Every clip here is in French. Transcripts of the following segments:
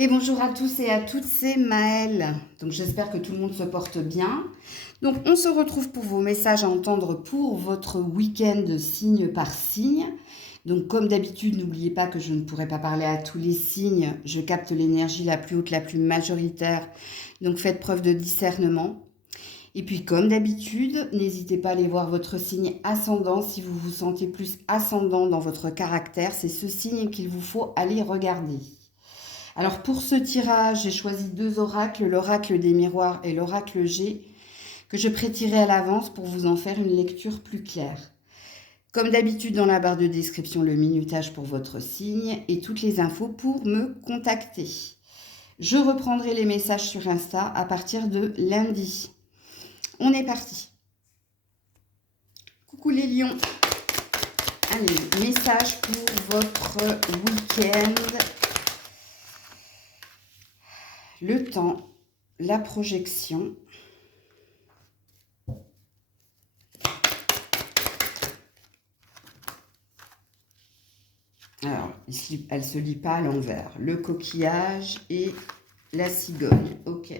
Et bonjour à tous et à toutes, c'est Maëlle. Donc j'espère que tout le monde se porte bien. Donc on se retrouve pour vos messages à entendre pour votre week-end signe par signe. Donc comme d'habitude, n'oubliez pas que je ne pourrai pas parler à tous les signes. Je capte l'énergie la plus haute, la plus majoritaire. Donc faites preuve de discernement. Et puis comme d'habitude, n'hésitez pas à aller voir votre signe ascendant si vous vous sentez plus ascendant dans votre caractère. C'est ce signe qu'il vous faut aller regarder. Alors pour ce tirage, j'ai choisi deux oracles, l'oracle des miroirs et l'oracle G, que je prétirerai à l'avance pour vous en faire une lecture plus claire. Comme d'habitude dans la barre de description, le minutage pour votre signe et toutes les infos pour me contacter. Je reprendrai les messages sur Insta à partir de lundi. On est parti. Coucou les lions. Allez, message pour votre week-end. Le temps, la projection. Alors, elle ne se lit pas à l'envers. Le coquillage et la cigogne. Ok.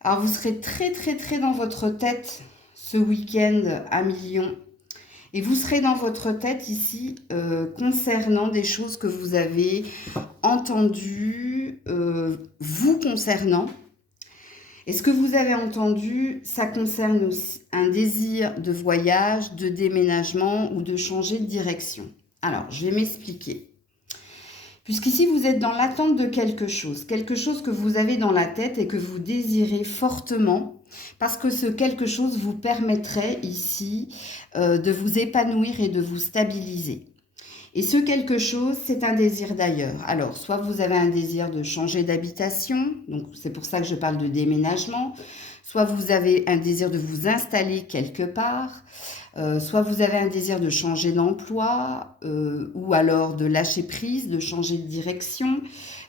Alors, vous serez très dans votre tête ce week-end à Million. Et vous serez dans votre tête ici concernant des choses que vous avez entendues, vous concernant. Et ce que vous avez entendu, ça concerne aussi un désir de voyage, de déménagement ou de changer de direction. Alors, je vais m'expliquer. Puisqu'ici, vous êtes dans l'attente de quelque chose que vous avez dans la tête et que vous désirez fortement, parce que ce quelque chose vous permettrait ici de vous épanouir et de vous stabiliser. Et ce quelque chose, c'est un désir d'ailleurs. Alors, soit vous avez un désir de changer d'habitation, donc c'est pour ça que je parle de déménagement, soit vous avez un désir de vous installer quelque part, soit vous avez un désir de changer d'emploi, ou alors de lâcher prise, de changer de direction.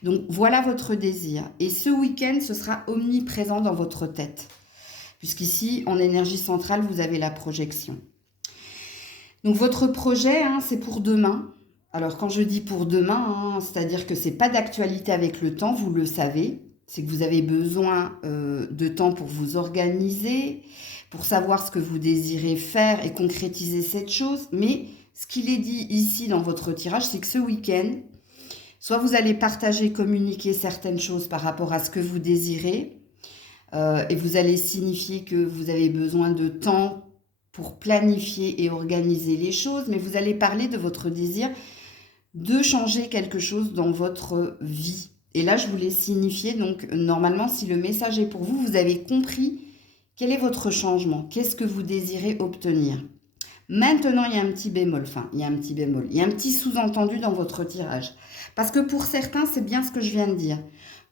Donc voilà votre désir. Et ce week-end, ce sera omniprésent dans votre tête. Puisqu'ici, en énergie centrale, vous avez la projection. Donc votre projet, c'est pour demain. Alors quand je dis pour demain, c'est-à-dire que c'est pas d'actualité avec le temps, vous le savez. C'est que vous avez besoin de temps pour vous organiser, pour savoir ce que vous désirez faire et concrétiser cette chose. Mais ce qu'il est dit ici dans votre tirage, c'est que ce week-end, soit vous allez partager, communiquer certaines choses par rapport à ce que vous désirez, et vous allez signifier que vous avez besoin de temps pour planifier et organiser les choses, mais vous allez parler de votre désir de changer quelque chose dans votre vie. Et là, je voulais signifier, donc normalement, si le message est pour vous, vous avez compris quel est votre changement, qu'est-ce que vous désirez obtenir. Maintenant, il y a un petit bémol, il y a un petit sous-entendu dans votre tirage. Parce que pour certains, c'est bien ce que je viens de dire.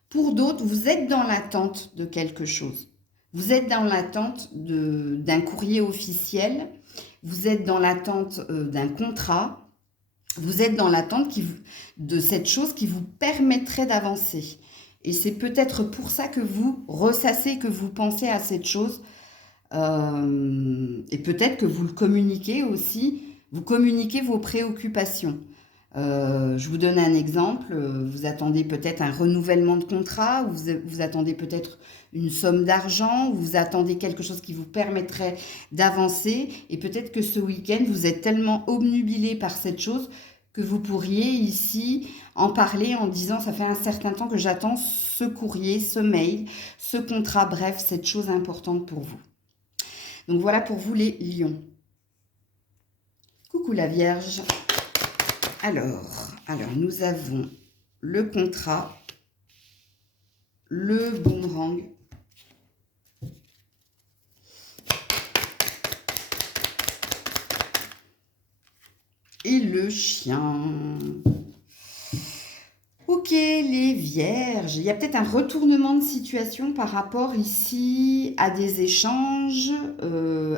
Pour d'autres, vous êtes dans l'attente de quelque chose. Vous êtes dans l'attente d'un courrier officiel, vous êtes dans l'attente d'un contrat, vous êtes dans l'attente de cette chose qui vous permettrait d'avancer. Et c'est peut-être pour ça que vous ressassez, que vous pensez à cette chose. Et peut-être que vous le communiquez aussi, vous communiquez vos préoccupations. Je vous donne un exemple, vous attendez peut-être un renouvellement de contrat, vous attendez peut-être une somme d'argent, vous attendez quelque chose qui vous permettrait d'avancer, et peut-être que ce week-end, vous êtes tellement obnubilé par cette chose que vous pourriez ici en parler en disant « ça fait un certain temps que j'attends ce courrier, ce mail, ce contrat, bref, cette chose importante pour vous ». Donc voilà pour vous les lions. Coucou la Vierge. Alors, nous avons le contrat, le boomerang, et le chien. Ok, les Vierges, il y a peut-être un retournement de situation par rapport ici à des échanges,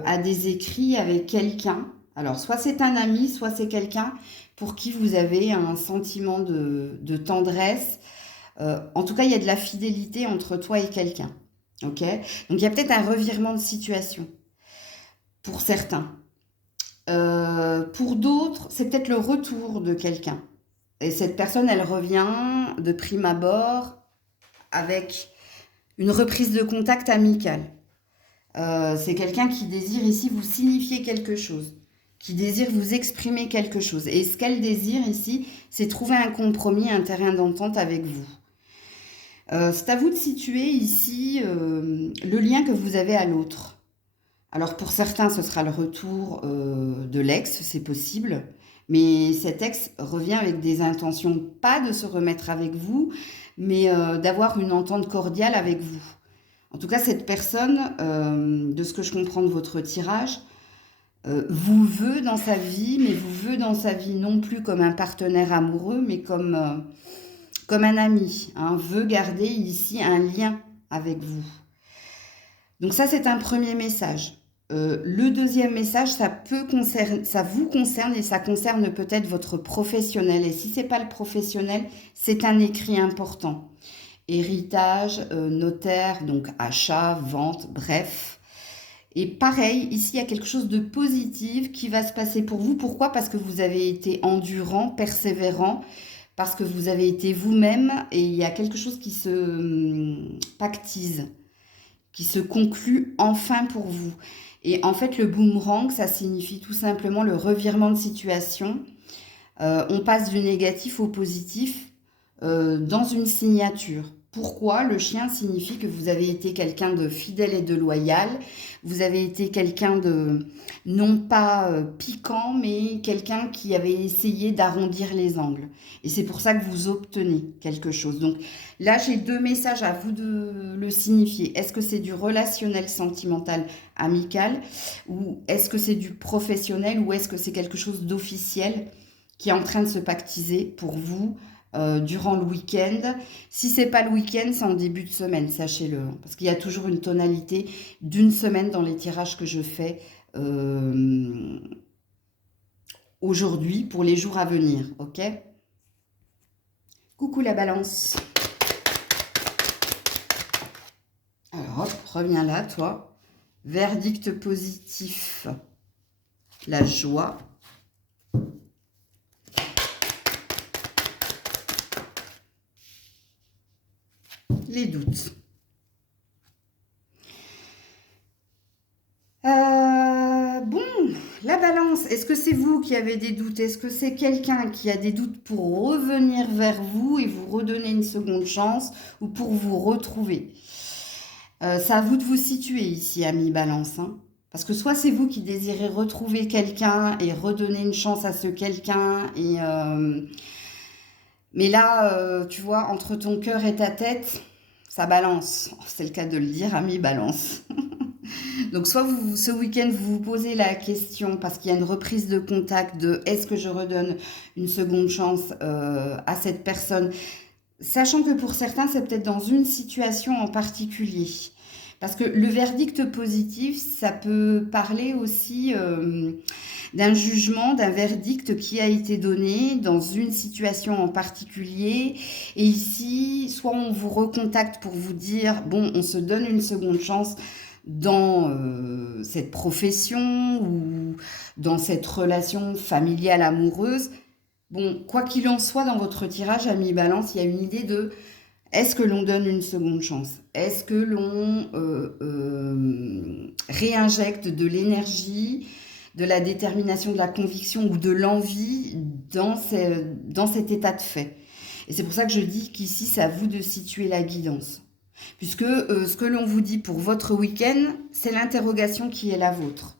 à des écrits avec quelqu'un. Alors, soit c'est un ami, soit c'est quelqu'un pour qui vous avez un sentiment de tendresse. En tout cas, il y a de la fidélité entre toi et quelqu'un. Ok? Donc, il y a peut-être un revirement de situation pour certains. Pour d'autres, c'est peut-être le retour de quelqu'un. Et cette personne, elle revient de prime abord avec une reprise de contact amicale. C'est quelqu'un qui désire ici vous signifier quelque chose, qui désire vous exprimer quelque chose. Et ce qu'elle désire ici, c'est trouver un compromis, un terrain d'entente avec vous. C'est à vous de situer ici le lien que vous avez à l'autre. Alors pour certains, ce sera le retour de l'ex, c'est possible. Mais cet ex revient avec des intentions, pas de se remettre avec vous, mais d'avoir une entente cordiale avec vous. En tout cas, cette personne, de ce que je comprends de votre tirage, vous veut dans sa vie, mais vous veut dans sa vie non plus comme un partenaire amoureux, mais comme un ami, hein, veut garder ici un lien avec vous. Donc ça, c'est un premier message. Le deuxième message, ça vous concerne et ça concerne peut-être votre professionnel. Et si ce n'est pas le professionnel, c'est un écrit important. Héritage, notaire, donc achat, vente, bref. Et pareil, ici, il y a quelque chose de positif qui va se passer pour vous. Pourquoi? Parce que vous avez été endurant, persévérant, parce que vous avez été vous-même et il y a quelque chose qui se pactise, qui se conclut enfin pour vous. Et en fait, le boomerang, ça signifie tout simplement le revirement de situation. On passe du négatif au positif dans une signature. Pourquoi? Le chien signifie que vous avez été quelqu'un de fidèle et de loyal. Vous avez été quelqu'un de non pas piquant, mais quelqu'un qui avait essayé d'arrondir les angles. Et c'est pour ça que vous obtenez quelque chose. Donc là, j'ai deux messages à vous de le signifier. Est-ce que c'est du relationnel, sentimental, amical, ou est-ce que c'est du professionnel, ou est-ce que c'est quelque chose d'officiel qui est en train de se pactiser pour vous durant le week-end? Si c'est pas le week-end, c'est en début de semaine, sachez-le, hein, parce qu'il y a toujours une tonalité d'une semaine dans les tirages que je fais aujourd'hui pour les jours à venir, ok? Coucou la balance. Alors hop, reviens là, toi. Verdict positif, la joie. Les doutes. Bon, la balance, est-ce que c'est vous qui avez des doutes? Est-ce que c'est quelqu'un qui a des doutes pour revenir vers vous et vous redonner une seconde chance ou pour vous retrouver? C'est à vous de vous situer ici, ami balance, hein. Parce que soit c'est vous qui désirez retrouver quelqu'un et redonner une chance à ce quelqu'un mais là, tu vois, entre ton cœur et ta tête, ça balance. C'est le cas de le dire, ami balance. Donc soit ce week-end, vous vous posez la question parce qu'il y a une reprise de contact de est-ce que je redonne une seconde chance à cette personne, sachant que pour certains, c'est peut-être dans une situation en particulier. Parce que le verdict positif, ça peut parler aussi d'un jugement, d'un verdict qui a été donné dans une situation en particulier. Et ici, soit on vous recontacte pour vous dire, bon, on se donne une seconde chance dans cette profession ou dans cette relation familiale amoureuse. Bon, quoi qu'il en soit, dans votre tirage, ami balance, il y a une idée de est-ce que l'on donne une seconde chance? Est-ce que l'on réinjecte de l'énergie, de la détermination, de la conviction ou de l'envie dans cet état de fait? Et c'est pour ça que je dis qu'ici, c'est à vous de situer la guidance. Puisque ce que l'on vous dit pour votre week-end, c'est l'interrogation qui est la vôtre.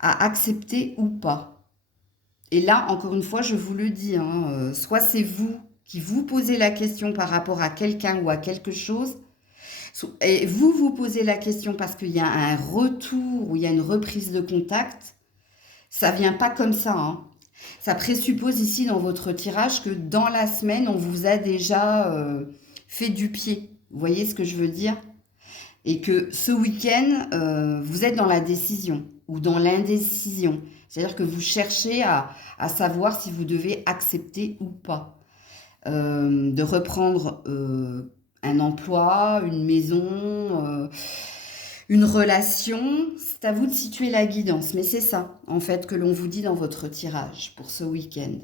À accepter ou pas. Et là, encore une fois, je vous le dis, hein, soit c'est vous qui vous posez la question par rapport à quelqu'un ou à quelque chose, et vous vous posez la question parce qu'il y a un retour ou il y a une reprise de contact, ça vient pas comme ça, hein. Ça présuppose ici dans votre tirage que dans la semaine, on vous a déjà fait du pied. Vous voyez ce que je veux dire? Et que ce week-end, vous êtes dans la décision ou dans l'indécision. C'est-à-dire que vous cherchez à savoir si vous devez accepter ou pas de reprendre un emploi, une maison, une relation. C'est à vous de situer la guidance. Mais c'est ça, en fait, que l'on vous dit dans votre tirage pour ce week-end.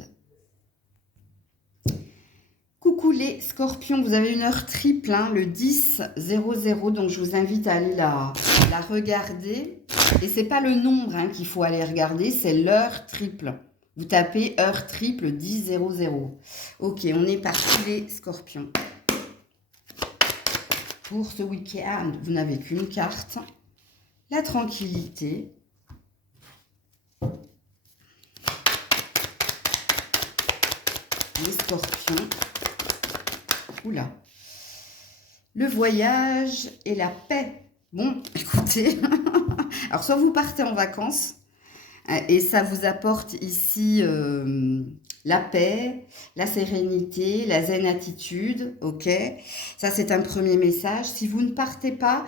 les scorpions, vous avez une heure triple, hein, le 10-00, donc je vous invite à aller la regarder. Et c'est pas le nombre hein, qu'il faut aller regarder, c'est l'heure triple. Vous tapez heure triple 10-00. Ok, on est parti les scorpions. Pour ce week-end, vous n'avez qu'une carte. La tranquillité. Les scorpions. Oula. Le voyage et la paix. Bon, écoutez. Alors, soit vous partez en vacances et ça vous apporte ici la paix, la sérénité, la zen attitude. Ok. Ça, c'est un premier message. Si vous ne partez pas,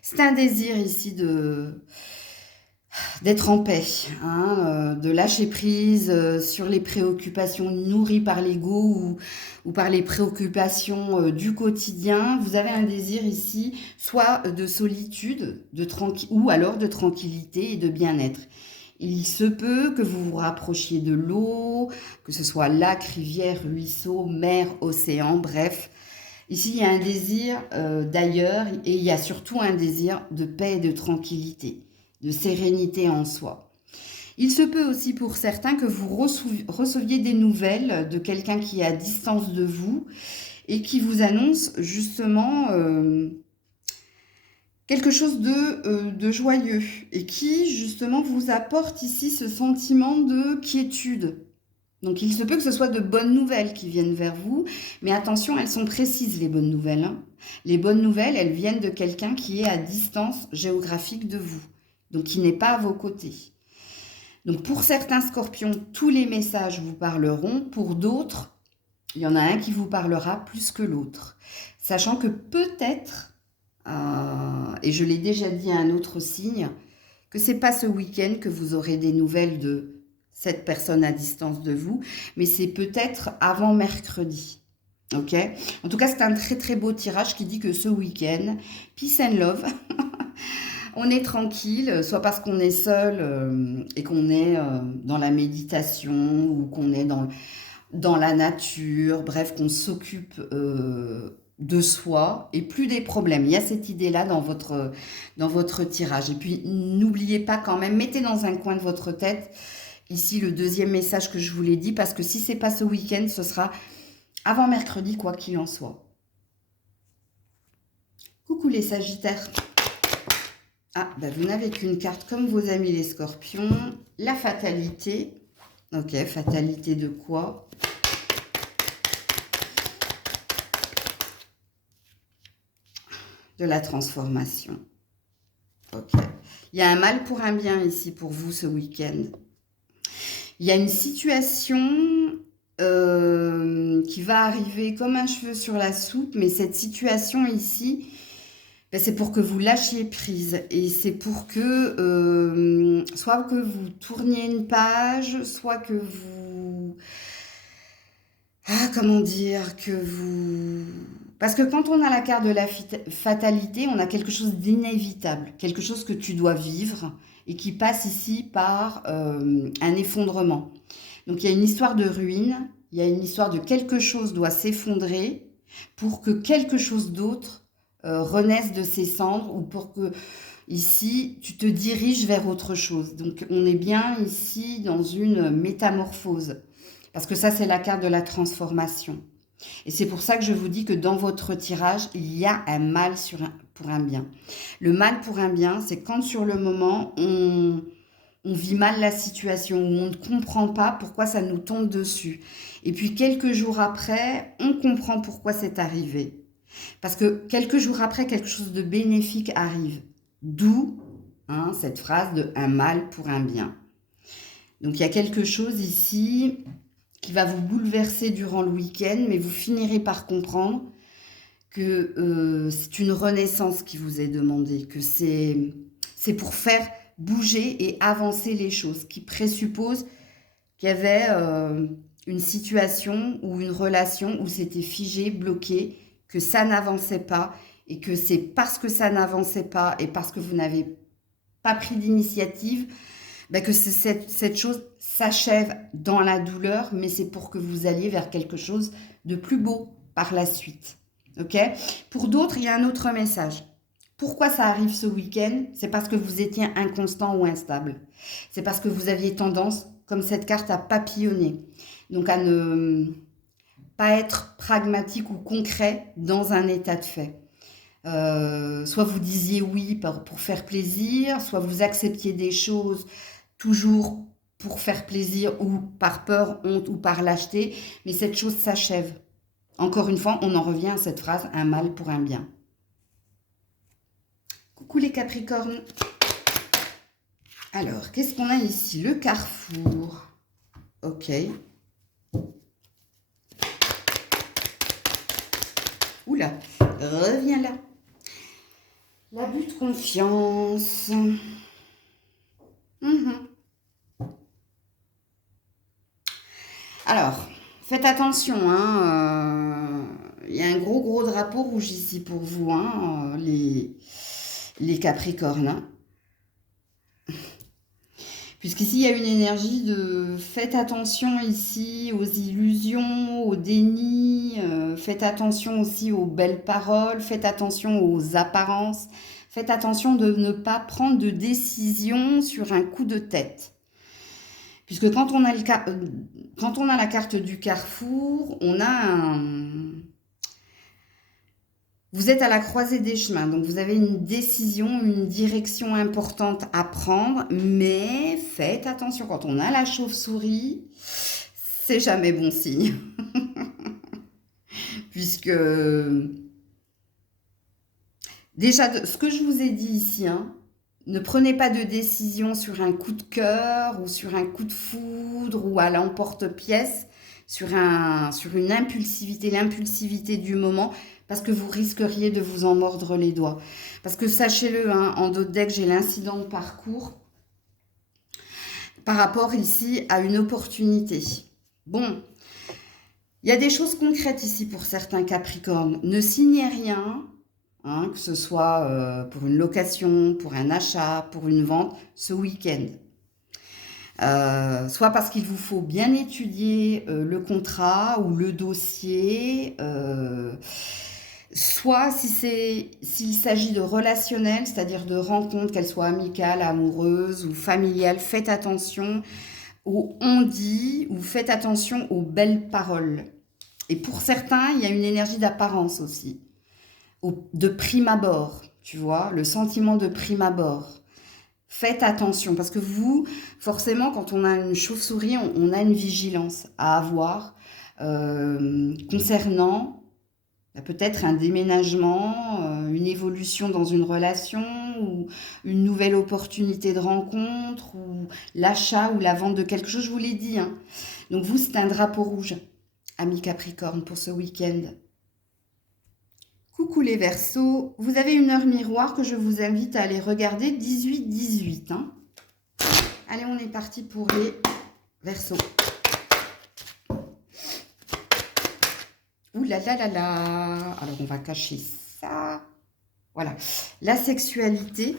c'est un désir ici d'être en paix, hein, de lâcher prise sur les préoccupations nourries par l'ego ou par les préoccupations du quotidien. Vous avez un désir ici, soit de solitude, ou alors de tranquillité et de bien-être. Il se peut que vous vous rapprochiez de l'eau, que ce soit lac, rivière, ruisseau, mer, océan, bref. Ici, il y a un désir d'ailleurs et il y a surtout un désir de paix et de tranquillité, de sérénité en soi. Il se peut aussi pour certains que vous receviez des nouvelles de quelqu'un qui est à distance de vous et qui vous annonce justement quelque chose de joyeux et qui justement vous apporte ici ce sentiment de quiétude. Donc il se peut que ce soit de bonnes nouvelles qui viennent vers vous, mais attention, elles sont précises les bonnes nouvelles, hein. Les bonnes nouvelles, elles viennent de quelqu'un qui est à distance géographique de vous, donc qui n'est pas à vos côtés. Donc pour certains scorpions, tous les messages vous parleront, pour d'autres, il y en a un qui vous parlera plus que l'autre. Sachant que peut-être, et je l'ai déjà dit à un autre signe, que c'est pas ce week-end que vous aurez des nouvelles de cette personne à distance de vous, mais c'est peut-être avant mercredi. Ok? En tout cas, c'est un très très beau tirage qui dit que ce week-end, peace and love, on est tranquille, soit parce qu'on est seul et qu'on est dans la méditation ou qu'on est dans la nature, bref, qu'on s'occupe de soi et plus des problèmes. Il y a cette idée-là dans votre tirage. Et puis, n'oubliez pas quand même, mettez dans un coin de votre tête ici le deuxième message que je vous l'ai dit, parce que si c'est pas ce week-end, ce sera avant mercredi, quoi qu'il en soit. Coucou les Sagittaires. Ah, ben vous n'avez qu'une carte comme vos amis les Scorpions. La fatalité. Ok, fatalité de quoi? De la transformation. Ok. Il y a un mal pour un bien ici pour vous ce week-end. Il y a une situation qui va arriver comme un cheveu sur la soupe, mais cette situation ici, ben, c'est pour que vous lâchiez prise et c'est pour que soit que vous tourniez une page, soit que vous... Ah, comment dire, que vous... Parce que quand on a la carte de la fatalité, on a quelque chose d'inévitable, quelque chose que tu dois vivre et qui passe ici par un effondrement. Donc il y a une histoire de ruine, il y a une histoire de quelque chose doit s'effondrer pour que quelque chose d'autre renaisse de ses cendres ou pour que ici tu te diriges vers autre chose. Donc on est bien ici dans une métamorphose parce que ça c'est la carte de la transformation. Et c'est pour ça que je vous dis que dans votre tirage, il y a un mal pour un bien. Le mal pour un bien, c'est quand sur le moment, on vit mal la situation, où on ne comprend pas pourquoi ça nous tombe dessus. Et puis quelques jours après, on comprend pourquoi c'est arrivé. Parce que quelques jours après, quelque chose de bénéfique arrive. D'où cette phrase de « un mal pour un bien ». Donc il y a quelque chose ici qui va vous bouleverser durant le week-end, mais vous finirez par comprendre que c'est une renaissance qui vous est demandée, que c'est pour faire bouger et avancer les choses, qui présuppose qu'il y avait une situation ou une relation où c'était figé, bloqué, que ça n'avançait pas, et que c'est parce que ça n'avançait pas et parce que vous n'avez pas pris d'initiative, que cette chose s'achève dans la douleur, mais c'est pour que vous alliez vers quelque chose de plus beau, par la suite. Ok? Pour d'autres, il y a un autre message. Pourquoi ça arrive ce week-end? C'est parce que vous étiez inconstant ou instable. C'est parce que vous aviez tendance, comme cette carte, à papillonner. Donc à ne pas être pragmatique ou concret dans un état de fait. Soit vous disiez oui pour faire plaisir, soit vous acceptiez des choses toujours pour faire plaisir ou par peur, honte ou par lâcheté, mais cette chose s'achève. Encore une fois, on en revient à cette phrase, un mal pour un bien. Coucou les Capricornes. Alors, qu'est-ce qu'on a ici? Le carrefour. Ok. Oula, reviens là. L'abus de confiance. Alors, faites attention, hein, y a un gros drapeau rouge ici pour vous, hein, les Capricornes. Hein. Puisqu'ici, il y a une énergie de faites attention ici aux illusions, au déni, faites attention aussi aux belles paroles, faites attention aux apparences, faites attention de ne pas prendre de décision sur un coup de tête. Puisque quand on a la carte du carrefour, on a vous êtes à la croisée des chemins, donc vous avez une décision, une direction importante à prendre, mais faites attention, quand on a la chauve-souris, c'est jamais bon signe. Puisque, déjà, ce que je vous ai dit ici, hein, ne prenez pas de décision sur un coup de cœur ou sur un coup de foudre ou à l'emporte-pièce, sur une impulsivité, l'impulsivité du moment, parce que vous risqueriez de vous en mordre les doigts. Parce que sachez-le, hein, en d'autres decks, j'ai l'incident de parcours par rapport ici à une opportunité. Bon, il y a des choses concrètes ici pour certains Capricornes. Ne signez rien, hein, que ce soit pour une location, pour un achat, pour une vente, ce week-end. Soit parce qu'il vous faut bien étudier le contrat ou le dossier, soit s'il s'agit de relationnel, c'est-à-dire de rencontres, qu'elles soient amicales, amoureuses ou familiales, faites attention aux on-dit ou faites attention aux belles paroles. Et pour certains, il y a une énergie d'apparence aussi, de prime abord, tu vois, le sentiment de prime abord. Faites attention, parce que vous, forcément, quand on a une chauve-souris, on a une vigilance à avoir concernant peut-être un déménagement, une évolution dans une relation ou une nouvelle opportunité de rencontre ou l'achat ou la vente de quelque chose, je vous l'ai dit. Hein. Donc vous, c'est un drapeau rouge, amis Capricorne, pour ce week-end. Coucou les Verseaux, vous avez une heure miroir que je vous invite à aller regarder, 18-18. Hein. Allez, on est parti pour les Verseaux. Ouh là là là là. Alors, on va cacher ça. Voilà. La sexualité.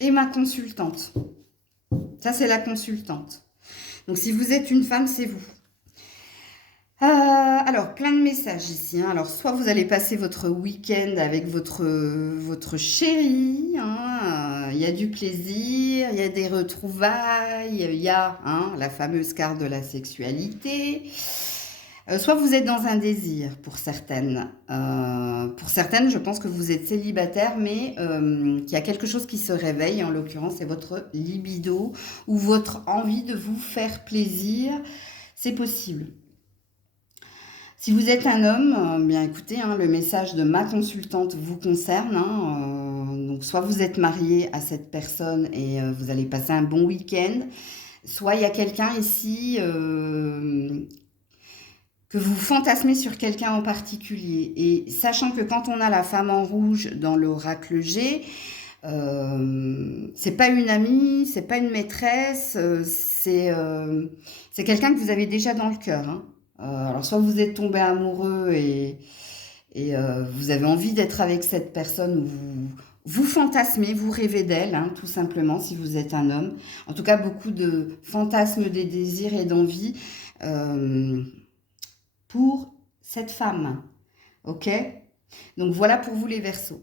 Et ma consultante. Ça, c'est la consultante. Donc, si vous êtes une femme, c'est vous. Alors, plein de messages ici. Hein. Alors, soit vous allez passer votre week-end avec votre chéri. Hein. Il y a du plaisir, il y a des retrouvailles, il y a la fameuse carte de la sexualité. Soit vous êtes dans un désir pour certaines. Pour certaines, je pense que vous êtes célibataire, mais qu'il y a quelque chose qui se réveille. En l'occurrence, c'est votre libido ou votre envie de vous faire plaisir. C'est possible. Si vous êtes un homme, bien écoutez, le message de ma consultante vous concerne. Donc, soit vous êtes marié à cette personne et vous allez passer un bon week-end, soit il y a quelqu'un ici que vous fantasmez sur quelqu'un en particulier. Et sachant que quand on a la femme en rouge dans l'oracle G, c'est pas une amie, c'est pas une maîtresse, c'est quelqu'un que vous avez déjà dans le cœur. Hein. Alors, soit vous êtes tombé amoureux et vous avez envie d'être avec cette personne Vous fantasmez, vous rêvez d'elle, hein, tout simplement, si vous êtes un homme. En tout cas, beaucoup de fantasmes, des désirs et d'envie pour cette femme. Ok? Donc voilà pour vous les Verseaux.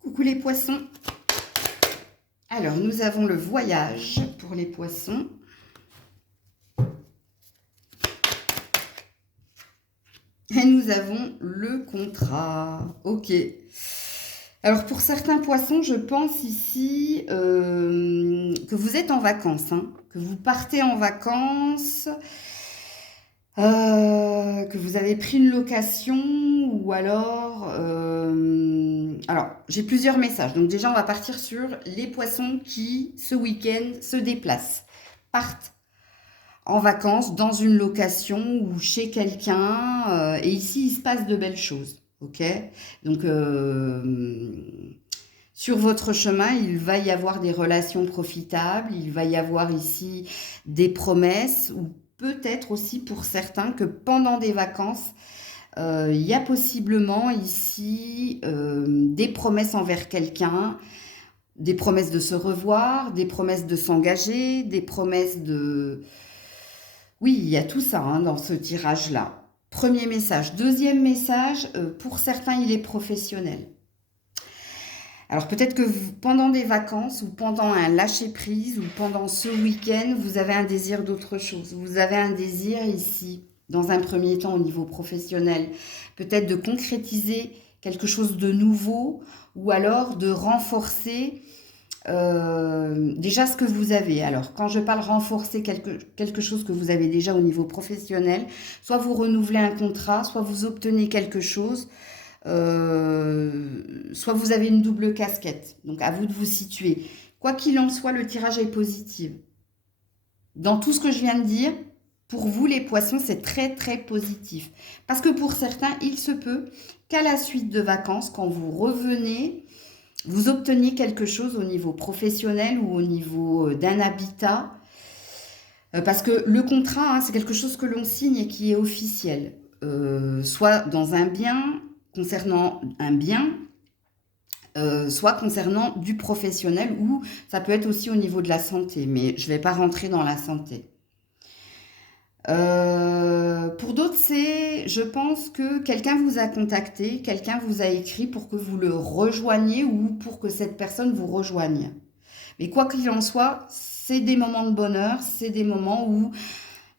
Coucou les Poissons. Alors, nous avons le voyage pour les Poissons. Et nous avons le contrat. Ok. Alors, pour certains poissons, je pense ici que vous êtes en vacances, hein, que vous partez en vacances, que vous avez pris une location ou alors... alors, j'ai plusieurs messages. Donc déjà, on va partir sur les poissons qui, ce week-end, se déplacent, partent en vacances dans une location ou chez quelqu'un. Et ici, il se passe de belles choses. Ok? Donc, sur votre chemin, il va y avoir des relations profitables. Il va y avoir ici des promesses ou peut-être aussi pour certains que pendant des vacances, il y a possiblement ici des promesses envers quelqu'un, des promesses de se revoir, des promesses de s'engager, des promesses de... Oui, il y a tout ça hein, dans ce tirage-là. Premier message. Deuxième message, pour certains, il est professionnel. Alors peut-être que vous, pendant des vacances ou pendant un lâcher-prise ou pendant ce week-end, vous avez un désir d'autre chose. Vous avez un désir ici, dans un premier temps au niveau professionnel, peut-être de concrétiser quelque chose de nouveau ou alors de renforcer déjà ce que vous avez. Alors quand je parle renforcer quelque chose que vous avez déjà au niveau professionnel, soit vous renouvelez un contrat, soit vous obtenez quelque chose, soit vous avez une double casquette. Donc à vous de vous situer. Quoi qu'il en soit, le tirage est positif. Dans tout ce que je viens de dire, pour vous les poissons, c'est très très positif. Parce que pour certains, il se peut qu'à la suite de vacances, quand vous revenez, vous obteniez quelque chose au niveau professionnel ou au niveau d'un habitat. Parce que le contrat, hein, c'est quelque chose que l'on signe et qui est officiel. Soit dans un bien, concernant un bien, soit concernant du professionnel ou ça peut être aussi au niveau de la santé, mais je ne vais pas rentrer dans la santé. Pour d'autres, c'est, je pense que quelqu'un vous a contacté, quelqu'un vous a écrit pour que vous le rejoigniez ou pour que cette personne vous rejoigne. Mais quoi qu'il en soit, c'est des moments de bonheur, c'est des moments où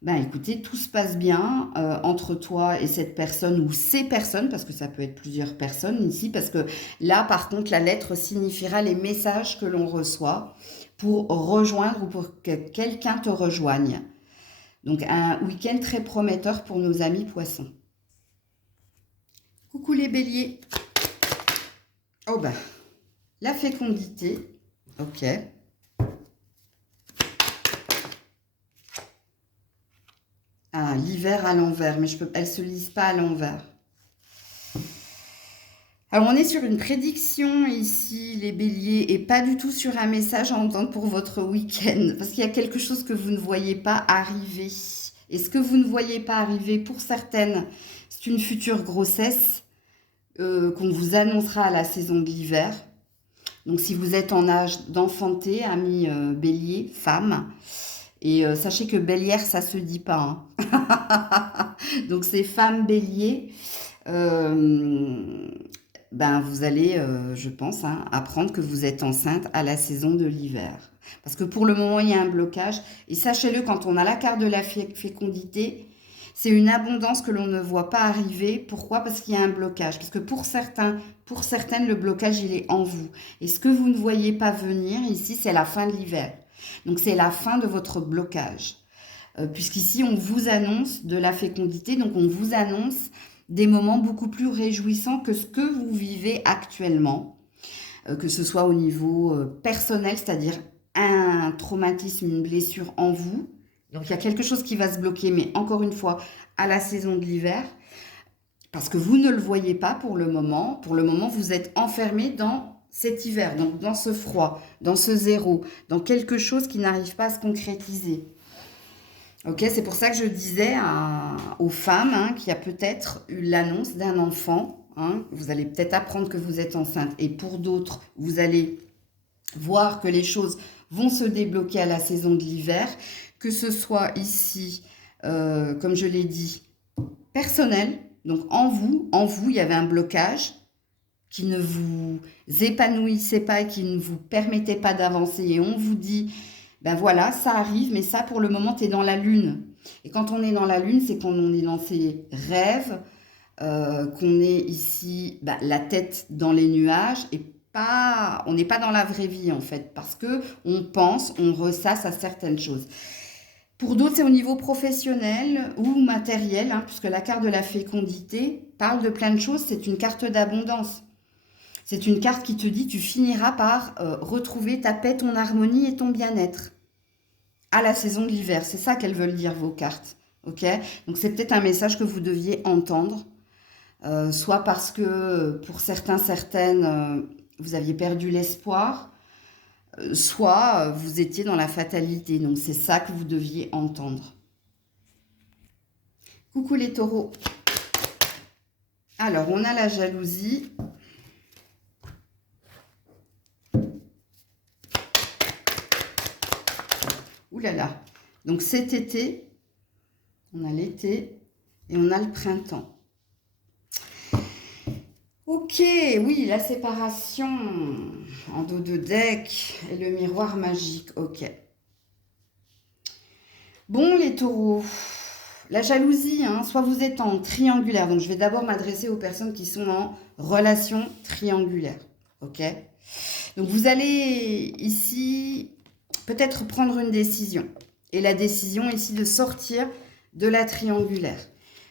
ben écoutez, tout se passe bien entre toi et cette personne ou ces personnes, parce que ça peut être plusieurs personnes ici, parce que là, par contre, la lettre signifiera les messages que l'on reçoit pour rejoindre ou pour que quelqu'un te rejoigne. Donc, un week-end très prometteur pour nos amis poissons. Coucou les béliers. Oh ben, la fécondité. Ok. Ah, l'hiver à l'envers, mais elles ne se lisent pas à l'envers. Alors, on est sur une prédiction ici, les béliers, et pas du tout sur un message à entendre pour votre week-end, parce qu'il y a quelque chose que vous ne voyez pas arriver. Et ce que vous ne voyez pas arriver, pour certaines, c'est une future grossesse qu'on vous annoncera à la saison de l'hiver. Donc, si vous êtes en âge d'enfanter, amis béliers, femmes, et sachez que bélière, ça se dit pas. Hein. Donc, ces femmes béliers... ben vous allez, je pense, hein, apprendre que vous êtes enceinte à la saison de l'hiver. Parce que pour le moment, il y a un blocage. Et sachez-le, quand on a la carte de la fécondité, c'est une abondance que l'on ne voit pas arriver. Pourquoi? Parce qu'il y a un blocage. Parce que pour certains, pour certaines, le blocage, il est en vous. Et ce que vous ne voyez pas venir, ici, c'est la fin de l'hiver. Donc, c'est la fin de votre blocage. Puisqu'ici, on vous annonce de la fécondité. Donc, on vous annonce des moments beaucoup plus réjouissants que ce que vous vivez actuellement, que ce soit au niveau personnel, c'est-à-dire un traumatisme, une blessure en vous. Donc, il y a quelque chose qui va se bloquer, mais encore une fois, à la saison de l'hiver, parce que vous ne le voyez pas pour le moment. Pour le moment, vous êtes enfermé dans cet hiver, donc dans ce froid, dans ce zéro, dans quelque chose qui n'arrive pas à se concrétiser. Ok, c'est pour ça que je disais aux femmes hein, qu'il y a peut-être eu l'annonce d'un enfant hein, vous allez peut-être apprendre que vous êtes enceinte. Et pour d'autres, vous allez voir que les choses vont se débloquer à la saison de l'hiver. Que ce soit ici, comme je l'ai dit, personnel. Donc en vous, il y avait un blocage qui ne vous épanouissait pas et qui ne vous permettait pas d'avancer. Et on vous dit, ben voilà, ça arrive, mais ça, pour le moment, tu es dans la lune. Et quand on est dans la lune, c'est qu'on est dans ses rêves, qu'on est ici, ben, la tête dans les nuages, et pas, on n'est pas dans la vraie vie, en fait, parce que on pense, on ressasse à certaines choses. Pour d'autres, c'est au niveau professionnel ou matériel, hein, puisque la carte de la fécondité parle de plein de choses, c'est une carte d'abondance. C'est une carte qui te dit tu finiras par retrouver ta paix, ton harmonie et ton bien-être à la saison de l'hiver. C'est ça qu'elles veulent dire, vos cartes. Ok? Donc c'est peut-être un message que vous deviez entendre, soit parce que pour certains, certaines, vous aviez perdu l'espoir, soit vous étiez dans la fatalité. Donc c'est ça que vous deviez entendre. Coucou les taureaux. Alors, on a la jalousie. Ouh là là. Donc cet été, on a l'été et on a le printemps. Ok, oui, la séparation en dos de deck et le miroir magique. Ok. Bon, les taureaux, la jalousie, hein, soit vous êtes en triangulaire. Donc, je vais d'abord m'adresser aux personnes qui sont en relation triangulaire. Ok. Donc, vous allez ici peut-être prendre une décision. Et la décision ici de sortir de la triangulaire.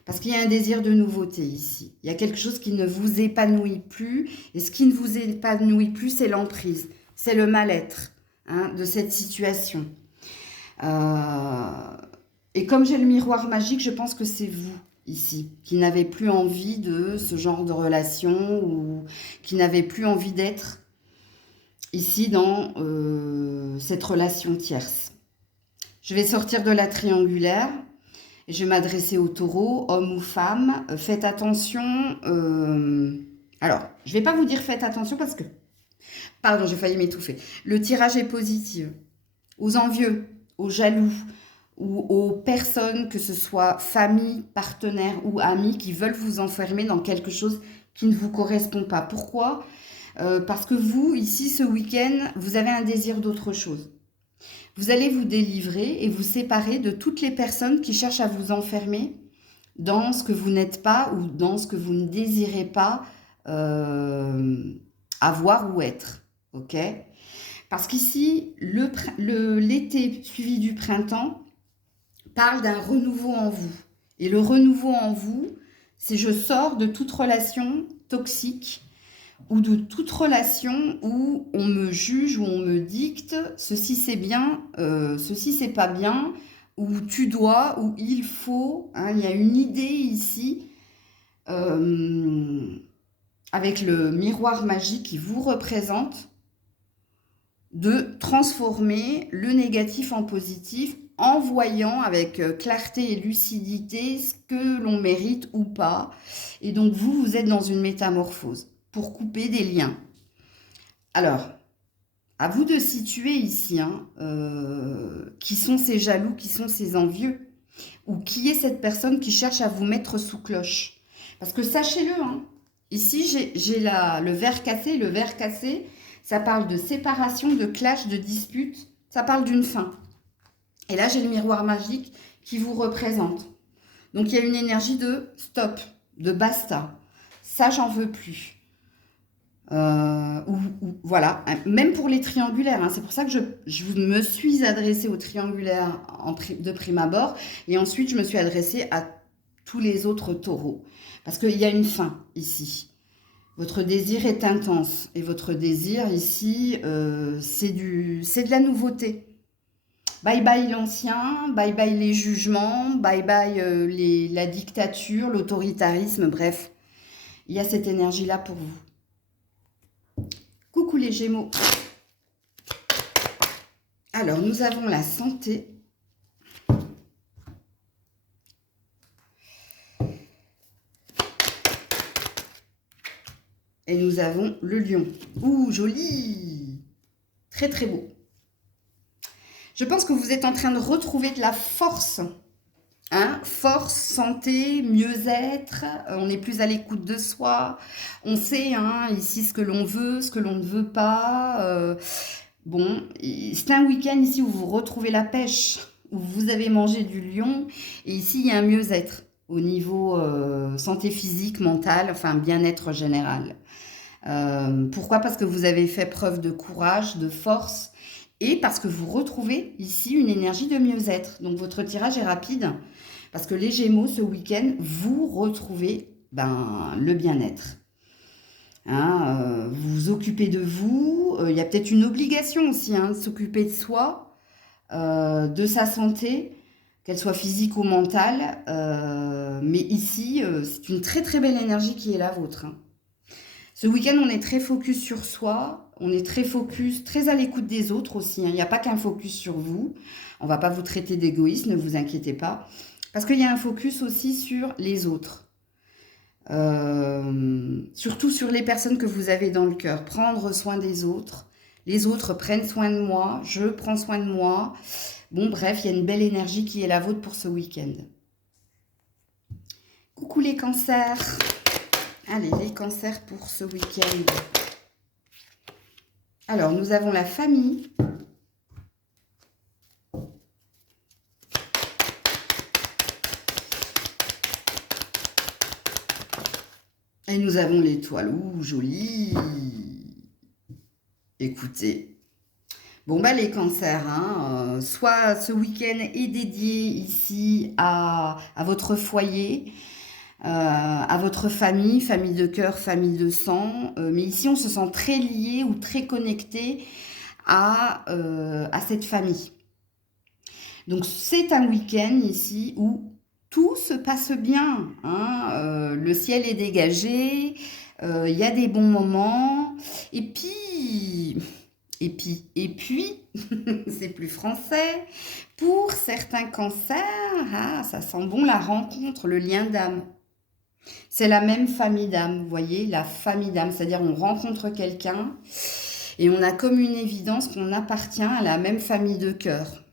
Parce qu'il y a un désir de nouveauté ici. Il y a quelque chose qui ne vous épanouit plus. Et ce qui ne vous épanouit plus, c'est l'emprise. C'est le mal-être, hein, de cette situation. Et comme j'ai le miroir magique, je pense que c'est vous ici qui n'avez plus envie de ce genre de relation ou qui n'avez plus envie d'être ici dans cette relation tierce. Je vais sortir de la triangulaire et je vais m'adresser aux taureaux, hommes ou femmes. Faites attention. Alors, je ne vais pas vous dire faites attention parce que... Pardon, j'ai failli m'étouffer. Le tirage est positif. Aux envieux, aux jaloux ou aux personnes, que ce soit famille, partenaire ou amis, qui veulent vous enfermer dans quelque chose qui ne vous correspond pas. Pourquoi ? Parce que vous, ici, ce week-end, vous avez un désir d'autre chose. Vous allez vous délivrer et vous séparer de toutes les personnes qui cherchent à vous enfermer dans ce que vous n'êtes pas ou dans ce que vous ne désirez pas avoir ou être. Ok ? Parce qu'ici, l'été suivi du printemps parle d'un renouveau en vous. Et le renouveau en vous, c'est je sors de toute relation toxique ou de toute relation où on me juge, où on me dicte, ceci c'est bien, ceci c'est pas bien, où tu dois, où il faut. Hein, il y a une idée ici, avec le miroir magique qui vous représente, de transformer le négatif en positif en voyant avec clarté et lucidité ce que l'on mérite ou pas. Et donc vous êtes dans une métamorphose pour couper des liens. Alors, à vous de situer ici, hein, qui sont ces jaloux, qui sont ces envieux, ou qui est cette personne qui cherche à vous mettre sous cloche. Parce que sachez-le, hein, ici j'ai le verre cassé. Le verre cassé, ça parle de séparation, de clash, de dispute. Ça parle d'une fin. Et là, j'ai le miroir magique qui vous représente. Donc, il y a une énergie de stop, de basta. Ça, j'en veux plus. Voilà, même pour les triangulaires. Hein, c'est pour ça que je me suis adressée aux triangulaires de prime abord. Et ensuite, je me suis adressée à tous les autres taureaux. Parce qu'il y a une fin ici. Votre désir est intense. Et votre désir ici, c'est de la nouveauté. Bye bye l'ancien, bye bye les jugements, bye bye la dictature, l'autoritarisme, bref. Il y a cette énergie-là pour vous. Coucou les Gémeaux. Alors, nous avons la santé. Et nous avons le lion. Ouh, joli! Très, très beau. Je pense que vous êtes en train de retrouver de la force. Hein, force, santé, mieux-être, on est plus à l'écoute de soi, on sait hein, ici ce que l'on veut, ce que l'on ne veut pas. Bon, c'est un week-end ici où vous retrouvez la pêche, où vous avez mangé du lion, et ici il y a un mieux-être au niveau santé physique, mentale, enfin bien-être général. Pourquoi? Parce que vous avez fait preuve de courage, de force, et parce que vous retrouvez ici une énergie de mieux-être. Donc votre tirage est rapide. Parce que les Gémeaux, ce week-end, vous retrouvez le bien-être. Hein, vous vous occupez de vous. Il y a peut-être une obligation aussi hein, de s'occuper de soi, de sa santé, qu'elle soit physique ou mentale. Mais ici, c'est une très très belle énergie qui est la vôtre. Hein. Ce week-end, on est très focus sur soi. On est très focus, très à l'écoute des autres aussi. Hein. Il n'y a pas qu'un focus sur vous. On ne va pas vous traiter d'égoïste, ne vous inquiétez pas. Parce qu'il y a un focus aussi sur les autres. Surtout sur les personnes que vous avez dans le cœur. Prendre soin des autres. Les autres prennent soin de moi. Je prends soin de moi. Bon, bref, il y a une belle énergie qui est la vôtre pour ce week-end. Coucou les cancers. Allez, les cancers pour ce week-end. Alors, nous avons la famille. Et nous avons l'étoile. Ouh, jolie. Écoutez. Bon, bah les cancers, hein, soit ce week-end est dédié ici à votre foyer, à votre famille, famille de cœur, famille de sang. Mais ici, on se sent très lié ou très connecté à cette famille. Donc, c'est un week-end ici où tout se passe bien. Hein, le ciel est dégagé, il y a des bons moments. Et puis, c'est plus français. Pour certains cancers, ah, ça sent bon la rencontre, le lien d'âme. C'est la même famille d'âme, vous voyez, la famille d'âme. C'est-à-dire on rencontre quelqu'un et on a comme une évidence qu'on appartient à la même famille de cœur.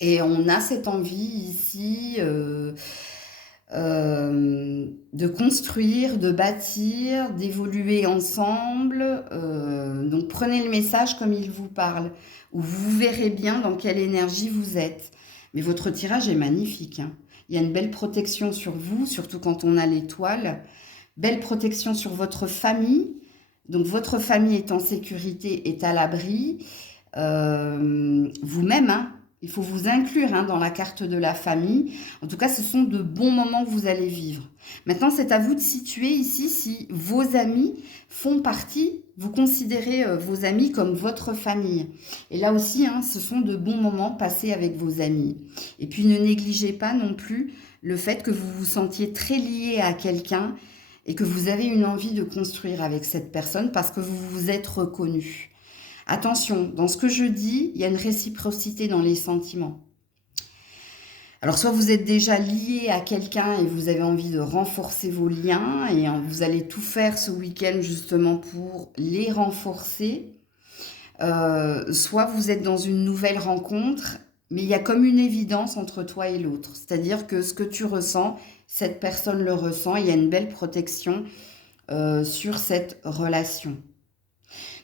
Et on a cette envie ici de construire, de bâtir, d'évoluer ensemble. Donc prenez le message comme il vous parle, où vous verrez bien dans quelle énergie vous êtes. Mais votre tirage est magnifique. Hein. Il y a une belle protection sur vous, surtout quand on a l'étoile. Belle protection sur votre famille. Donc votre famille est en sécurité, est à l'abri. Vous-même, hein, il faut vous inclure hein, dans la carte de la famille. En tout cas, ce sont de bons moments que vous allez vivre. Maintenant, c'est à vous de situer ici si vos amis font partie, vous considérez vos amis comme votre famille. Et là aussi, hein, ce sont de bons moments passés avec vos amis. Et puis, ne négligez pas non plus le fait que vous vous sentiez très lié à quelqu'un et que vous avez une envie de construire avec cette personne parce que vous vous êtes reconnu. Attention, dans ce que je dis, il y a une réciprocité dans les sentiments. Alors, soit vous êtes déjà lié à quelqu'un et vous avez envie de renforcer vos liens et vous allez tout faire ce week-end justement pour les renforcer. Soit vous êtes dans une nouvelle rencontre, mais il y a comme une évidence entre toi et l'autre. C'est-à-dire que ce que tu ressens, cette personne le ressent. Il y a une belle protection sur cette relation.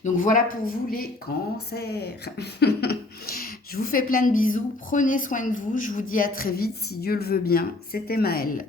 Donc voilà pour vous les cancers. Je vous fais plein de bisous. Prenez soin de vous. Je vous dis à très vite si Dieu le veut bien. C'était Maëlle.